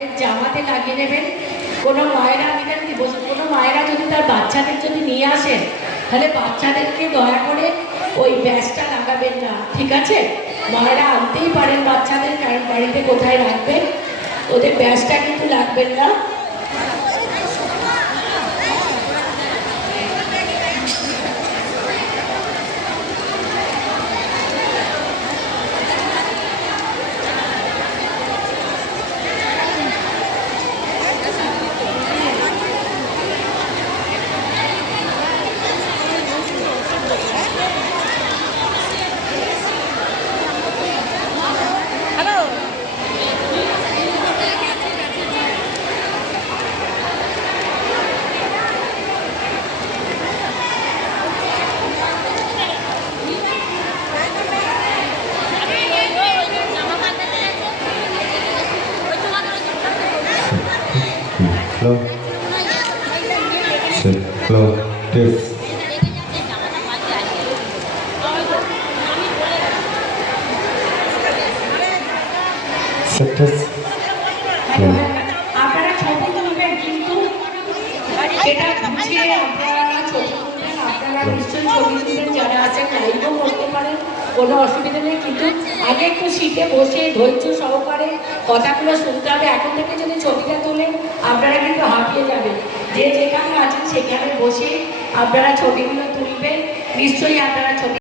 জামাতে লাগিয়ে নেবেন। কোনো মায়েরা আমি কি? বলছি কোনো মায়েরা যদি তার বাচ্চাদের যদি নিয়ে আসেন তাহলে বাচ্চাদেরকে দয়া করে ওই ব্যাসটা লাগাবেন না, ঠিক আছে? মায়েরা আনতেই পারেন বাচ্চাদের, কারণ বাড়িতে কোথায় রাখবেন? ওদের ব্যাসটা কিন্তু লাগবেন না। Test. হুম। আপনারা ছবি তুলবেন কিন্তু সেটা বুঝিয়ে আপনারা নিশ্চয়ই ছবি তুলবেন যারা পারেন কোনো অসুবিধা নেই, কিন্তু আগে একটু শীতে বসে ধৈর্য সহকারে কথাগুলো শুনতে হবে। এখন থেকে যদি ছবিটা তোলেন আপনারা কিন্তু হাঁপিয়ে যাবেন। যে যেখানে আছেন সেখানে বসে আপনারা ছবিগুলো তুলবেন। নিশ্চয়ই আপনারা ছবি